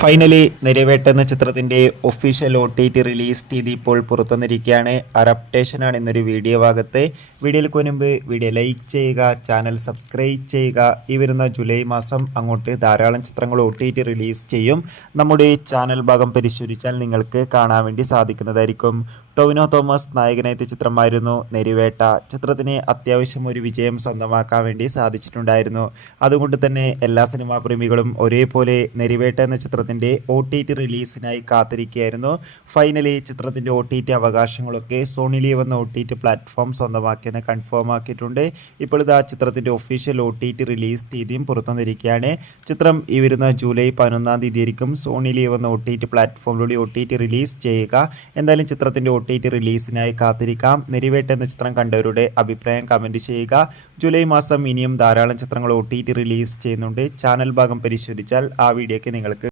Finally നെരിവേട്ട എന്ന ചിത്രത്തിന്റെ official OTT release തീയതി ഇപ്പോൾ പുറത്തുവന്നിരിക്കുകയാണ്. ആ അപ്ഡേഷനാണ് ഇന്നൊരു വീഡിയോ ഭാഗത്ത്. വീഡിയോയിൽ മുൻപ് വീഡിയോ ലൈക്ക് ചെയ്യുക, ചാനൽ സബ്സ്ക്രൈബ് ചെയ്യുക. ഈ വരുന്ന ജൂലൈ മാസം അങ്ങോട്ട് ധാരാളം ചിത്രങ്ങൾ OTT റിലീസ് ചെയ്യും. നമ്മുടെ ചാനൽ ഭാഗം പരിശോധിച്ചാൽ നിങ്ങൾക്ക് കാണാൻ വേണ്ടി സാധിക്കുന്നതായിരിക്കും. ടൊവിനോ തോമസ് നായകനെത്തിയ ചിത്രമായിരുന്നു നെരിവേട്ട. ചിത്രത്തിന് അത്യാവശ്യം ഒരു വിജയം സ്വന്തമാക്കാൻ വേണ്ടി സാധിച്ചിട്ടുണ്ടായിരുന്നു. അതുകൊണ്ട് തന്നെ എല്ലാ സിനിമാ പ്രേമികളും ഒരേപോലെ നെരിവേട്ട എന്ന ചിത്രത്തിൻ്റെ OTT റിലീസിനായി കാത്തിരിക്കുകയായിരുന്നു. ഫൈനലി ചിത്രത്തിൻ്റെ OTT അവകാശങ്ങളൊക്കെ സോണി ലീവ് എന്ന OTT പ്ലാറ്റ്ഫോം സ്വന്തമാക്കിയെന്ന് കൺഫേം ആക്കിയിട്ടുണ്ട്. ഇപ്പോൾ ഇതാ ചിത്രത്തിൻ്റെ ഒഫീഷ്യൽ OTT റിലീസ് തീയതിയും പുറത്തുവന്നിരിക്കുകയാണ്. ചിത്രം ഈ വരുന്ന ജൂലൈ 11 തീയതി ആയിരിക്കും സോണി ലീവ് എന്ന OTT പ്ലാറ്റ്ഫോമിലൂടെ OTT റിലീസ് ചെയ്യുക. എന്തായാലും ചിത്രത്തിൻ്റെ OTT റിലീസിനായി കാത്തിരിക്കാം. നെരിവേട്ട എന്ന ചിത്രം കണ്ടവരുടെ അഭിപ്രായം കമൻറ്റ് ചെയ്യുക. ജൂലൈ മാസം ഇനിയും ധാരാളം ചിത്രങ്ങൾ OTT റിലീസ് ചെയ്യുന്നുണ്ട്. ചാനൽ ഭാഗം പരിശോധിച്ചാൽ ആ വീഡിയോയ്ക്ക് നിങ്ങൾക്ക്